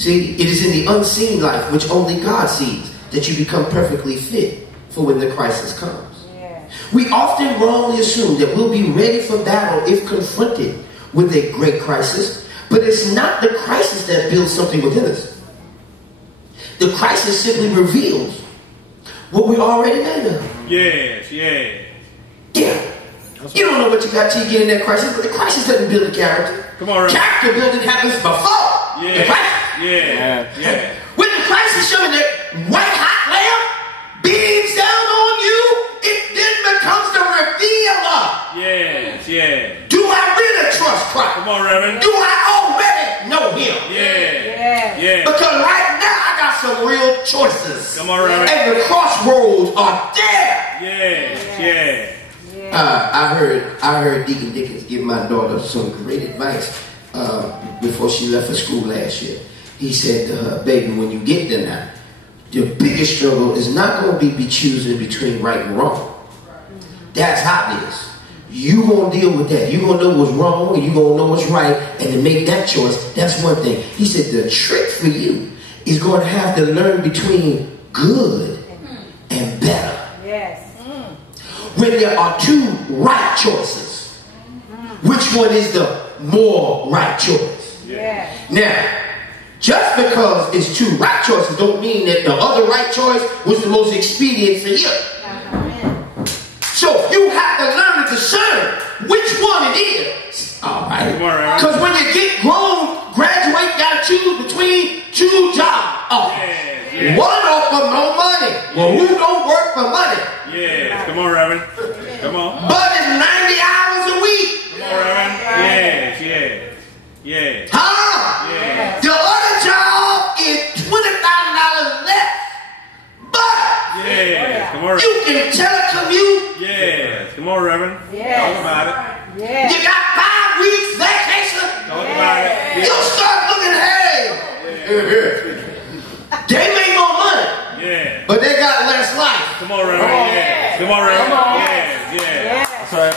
See, it is in the unseen life, which only God sees, that you become perfectly fit for when the crisis comes. Yeah. We often wrongly assume that we'll be ready for battle if confronted with a great crisis, but it's not the crisis that builds something within us. The crisis simply reveals what we already made of. Yes, yeah. Yeah. You don't know what you got till you get in that crisis, but the crisis doesn't build a character. Come on, character building happens before the crisis. Yeah. When the crisis showing that white hot lamp beams down on you, it then becomes the revealer. Yeah. Do I really trust Christ? Come on, Reverend. Do I already know Him? Yeah. Because right now I got some real choices. Come on, Reverend. And the crossroads are there. Yeah. I heard Deacon Dickens give my daughter some great advice before she left for school last year. He said to her, baby, when you get there now, the biggest struggle is not going to be choosing between right and wrong. That's obvious. You going to deal with that. You going to know what's wrong and you going to know what's right, and to make that choice, that's one thing. He said the trick for you is going to have to learn between good and better. Yes. When there are two right choices, which one is the more right choice? Yeah. Now, just because it's two right choices don't mean that the other right choice was the most expedient for you. So you have to learn to discern which one it is. All right. Because when you get grown, graduate, got to choose between two jobs. One offer no money. Well, who don't work for money? Yeah. Come on, Reverend. Come on. But it's 90 hours a week. Come on, Reverend. Yeah. Huh? Yeah. The other job is $20,000 less. But come on, you can telecommute. Yeah. Come on, Reverend. Talk about it. Yeah. You got 5 weeks vacation. Talk about it. You start looking, hey. They make more money. But they got less life. Come on, Reverend. Come on, Reverend. Yeah. That's right.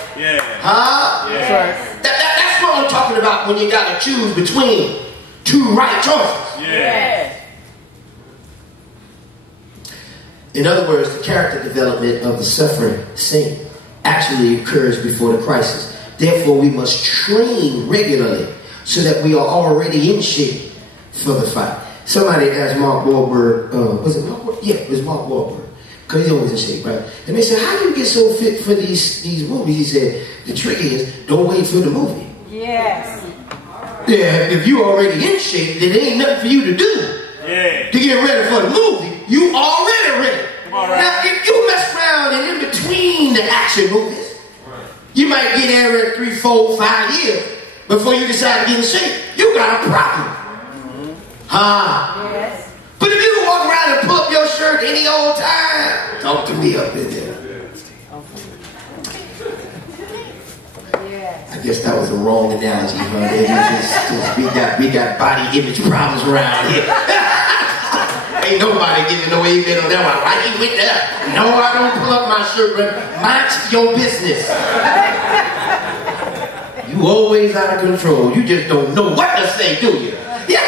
Huh? That's right. That's what I'm talking about when you got to choose between two right choices. In other words, the character development of the suffering saint actually occurs before the crisis. Therefore, we must train regularly so that we are already in shape for the fight. Somebody asked Mark Wahlberg, was it Mark Wahlberg? Yeah, it was Mark Wahlberg. Because he's always in shape, right? And they said, how do you get so fit for these movies? He said, the trick is, don't wait for the movie. Yes. Yeah, if you already in shape, then there ain't nothing for you to do. To get ready for the movie. You already ready. Now, if you mess around and in between the action movies, you might get there in 3, 4, 5 years before you decide to get in shape. You got a problem. Yes. But if you can walk around and pull up your shirt any old time, talk to me up in there. I guess that was a wrong analogy, huh? We got body image problems around here. Ain't nobody giving no amen on that one. Why he went there? No, I don't pull up my shirt, but mind your business. You always out of control. You just don't know what to say, do you? Yeah.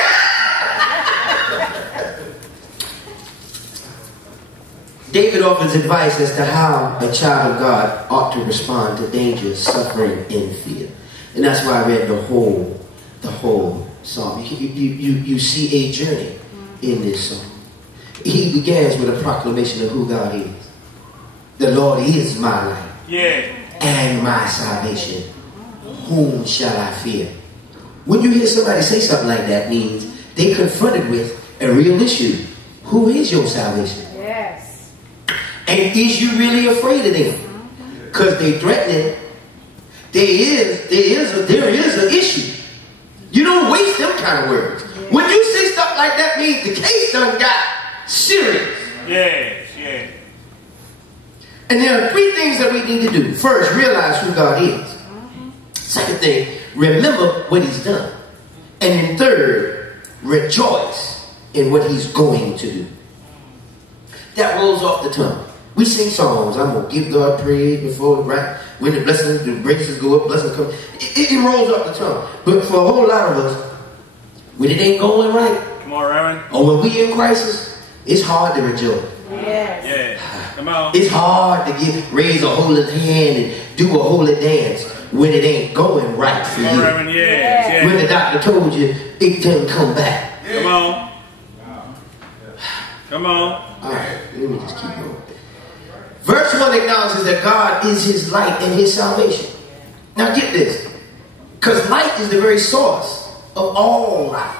David offers advice as to how a child of God ought to respond to dangers, suffering, and fear. And that's why I read the whole psalm. You see a journey in this psalm. He begins with a proclamation of who God is. The Lord is my light and my salvation. Whom shall I fear? When you hear somebody say something like that, means they confronted with a real issue. Who is your salvation? Yes. And is you really afraid of them? Because they threatening. There is an issue. You don't waste them kind of words. When you say stuff like that, means the case done got serious. And there are 3 things that we need to do. First, realize who God is. Second thing, remember what He's done. And then third, rejoice in what He's going to do. That rolls off the tongue. We sing songs. I'm going to give God praise before, right? When the blessings, the breakthroughs go up, blessings come. It rolls off the tongue. But for a whole lot of us, when it ain't going right, Come on, Reverend. Or when we in crisis, it's hard to rejoice. Yes. Yeah. Come on. It's hard to raise a holy hand and do a holy dance when it ain't going right for Come on, you. Reverend. Yes. Yes. When the doctor told you it didn't come back. Come on. Come on. All right, let me just keep going. Verse 1 acknowledges that God is his light and his salvation. Now get this. Because light is the very source of all life.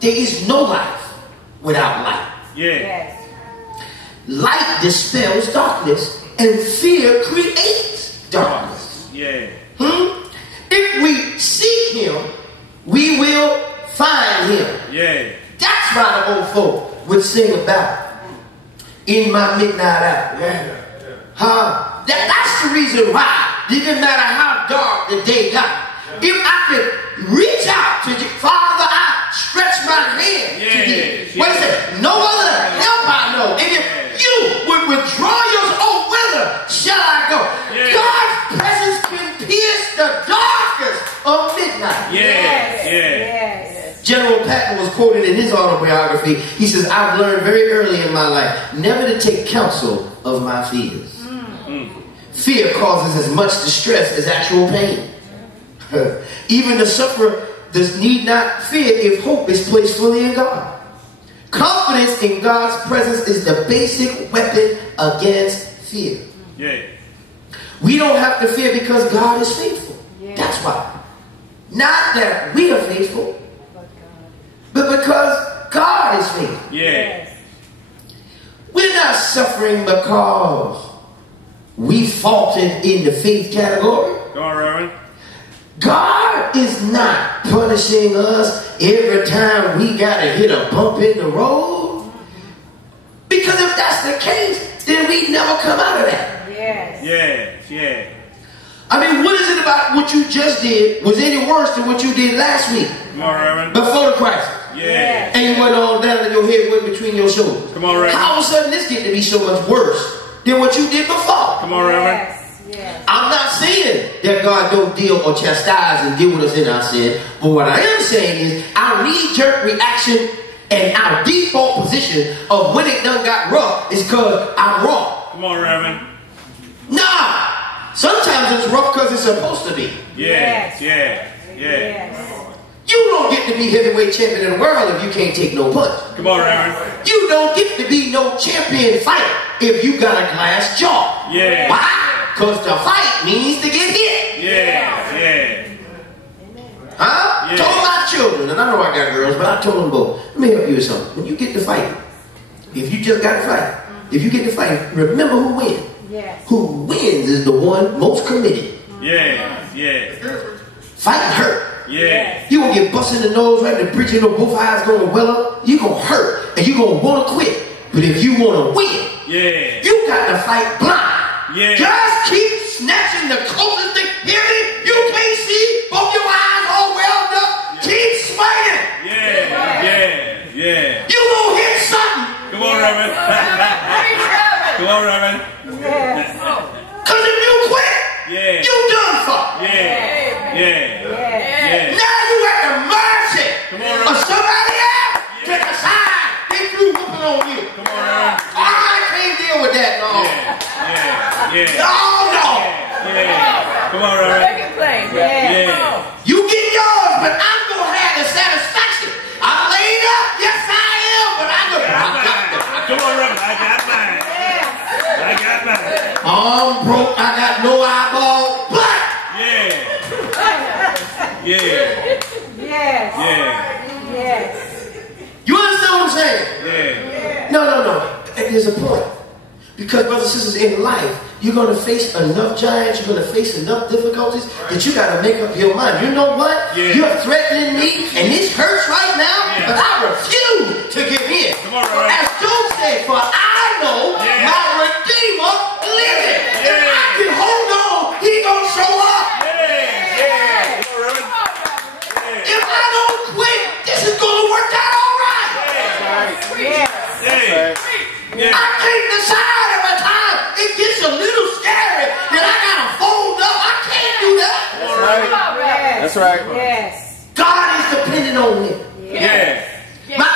There is no life without light. Yeah. Yes. Light dispels darkness and fear creates darkness. Yeah. If we seek him, we will find him. Yeah. That's why the old folk would sing about in my midnight hour. That's the reason why. It didn't matter how dark the day got. If I could reach out to you, Father, I stretch my hand to you. What is it? No other help I know. And if you would withdraw yours, oh, whither shall I go? God's presence can pierce the darkest of midnight. Yeah. Yeah. Yes. General Patton was quoted in his autobiography. He says, I've learned very early in my life never to take counsel of my fears. Fear causes as much distress as actual pain. Even the sufferer does need not fear if hope is placed fully in God. Confidence in God's presence is the basic weapon against fear. Yeah. We don't have to fear because God is faithful. Yeah. That's why. Not that we are faithful, but because God is faithful. Yeah. Yes. We're not suffering because we faltered in the faith category. Come on, Reverend. God is not punishing us every time we gotta hit a bump in the road. Because if that's the case, then we never come out of that. Yes. Yeah. Yeah. I mean, what is it about what you just did was any worse than what you did last week Come on, Reverend. before the crisis? Yeah. And you went on down and your head went between your shoulders. Come on, Reverend. How all of a sudden this get to be so much worse than what you did before? Come on, Reverend. Yes. Yes. I'm not saying that God don't deal or chastise and deal with us in our sin, but what I am saying is our knee-jerk reaction and our default position of when it done got rough is because I'm wrong. Come on, Reverend. Nah, sometimes it's rough because it's supposed to be. Yes. Yeah. Yeah. Yes. You don't get to be heavyweight champion in the world if you can't take no punch. Come on, Reverend. You don't get to be no champion fighter if you got a glass jaw. Yeah. Why? Because to fight means to get hit. Yeah. Yeah. Huh? Yeah. Told my children, and I know I got girls, but I told them both, let me help you with something. When you get to fight, if you just got to fight, if you get to fight, remember who wins. Yes. Who wins is the one most committed. Yeah. Yeah. Fighting hurt. Yeah. You gonna get busted in the nose right in the bridge, you know, both eyes gonna well up. You gonna hurt, and you gonna wanna quit. But if you wanna win, Yeah. you got to fight blind. Yeah. Just keep snatching the closest thing. Hear me? You can't see. Both your eyes all welled up. Keep swinging. Yeah. Yeah. Yeah. You gonna hit something. Come on, Reverend. Come on, Reverend. Yes. Cause if you quit, Yeah. you done for. Yeah. Yeah. Yes. Yeah. Now you at the mercy Come on, of Reverend. somebody else to Yeah. decide they threw whooping on you. Come on, Reverend. I can't deal with that, no. Yeah. Yeah. No, no. Yeah. Come on, Reverend. Make it plain. Yes. Yeah. You get yours, but I'm gonna have the satisfaction. I'm laid up, yes I am, but I got Come on, Reverend. I got mine. I got mine. I'm broke, I got no eyeball, but Yeah. Yeah. Yes. Yeah. Yes. you understand what I'm saying? Yeah. No. There's a point. Because, brothers and sisters, in life, you're going to face enough giants, you're going to face enough difficulties that you got to make up your mind. You know what? Yeah. You're threatening me, and this hurts right now, Yeah. but I refuse to give in. Come on, Reverend. As Job said, for I know Yeah. my Redeemer liveth. If Yeah. I can hold on, he going to show up. Yeah. Come on, Reverend. If I don't quit, this is going to work out all right. Yes. Yeah. Yeah. I can't decide every time it gets a little scary that I gotta fold up. I can't do that. Yes. That's right. Yes. God is dependent on me. Yeah. My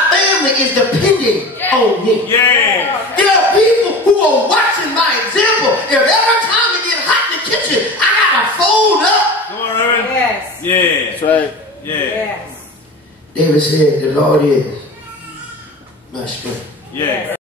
is depending on me. Yeah. There are people who are watching my example. If every time it get hot in the kitchen, I gotta fold up. Come on, Reverend. Yes. Yeah. That's right. Yeah. Yes. David said, the Lord is my strength. Yeah.